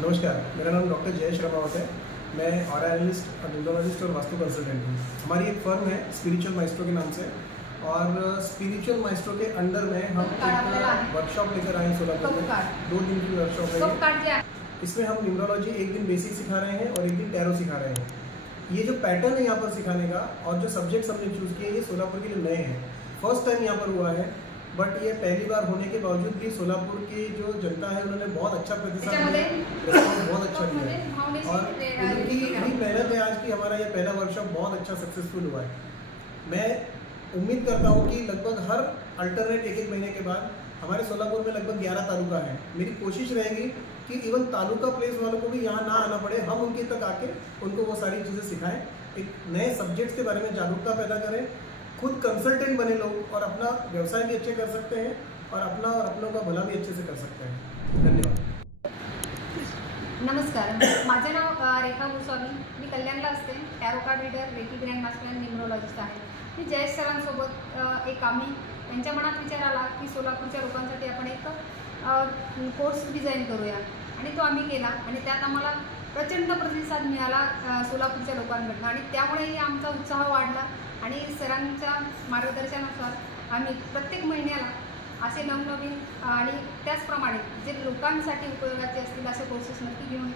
नमस्कार, मेरा नाम डॉक्टर जयेश रमावत है। मैं ऑरा एनालिस्ट, न्यूरोलॉजिस्ट और वास्तु कंसल्टेंट हूँ। हमारी एक फर्म है स्पिरिचुअल माइस्ट्रो के नाम से, और स्पिरिचुअल माइस्ट्रो के अंडर में हम एक वर्कशॉप लेकर आए हैं सोलापुर में। 2 दिन की वर्कशॉप है। इसमें हम न्यूरोलॉजी एक दिन बेसिक सिखा रहे हैं और एक दिन टैरो सिखा रहे हैं। ये जो पैटर्न है यहाँ पर सिखाने का और जो सब्जेक्ट्स हमने चूज़ किए ये सोलापुर के लिए नए हैं, फर्स्ट टाइम यहाँ पर हुआ है। बट ये पहली बार होने के बावजूद भी सोलापुर की जो जनता है उन्होंने बहुत अच्छा प्रतिसाद दिया, बहुत अच्छा दिया है और उनकी यही मेहनत है आज की हमारा ये पहला वर्कशॉप बहुत अच्छा सक्सेसफुल हुआ है। मैं उम्मीद करता हूँ कि लगभग हर अल्टरनेट एक महीने के बाद हमारे सोलापुर में लगभग 11 तालुका हैं। मेरी कोशिश रहेगी कि इवन तालुका प्लेस वालों को भी यहाँ ना आना पड़े, हम उनके तक आके उनको वो सारी चीज़ें सिखाएं, एक नए सब्जेक्ट्स के बारे में जागरूकता पैदा करें, खुद कंसल्टेंट बने लोग और अपना व्यवसाय भी अच्छे कर सकते हैं और अपनों का भला भी अच्छे से कर सकते हैं। धन्यवाद। नमस्कार, माझे नाव रेखा गोस्वामी। मी कल्याणला असते, tarot card reader, reiki grand master आणि न्यूमरोलॉजिस्ट आहे। मी जयेश सरांसोबत एक आम्ही त्यांच्या मनात विचार आला की सोलापूरच्या लोकांसाठी आपण एक कोर्स डिझाईन करूया आणि तो आम्ही केला आणि त्यात आम्हाला प्रचंड प्रतिसाद मिळाला सोलापूरच्या लोकांकडून आणि त्यामुळेही आमचा उत्साह वाढला आणि सरांच्या मार्गदर्शनानुसार आम्ही प्रत्येक महिन्याला असे नवनवीन आणि त्याचप्रमाणे जे लोकांसाठी उपयोगाचे असतील असे कोर्सेस नक्की घेऊन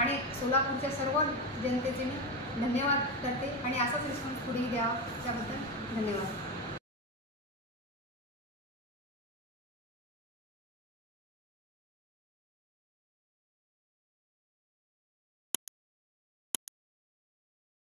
आणि सोलापूरच्या सर्व जनतेचे मी धन्यवाद करते आणि असाच रिस्पॉन्स पुढेही द्यावा त्याबद्दल धन्यवाद।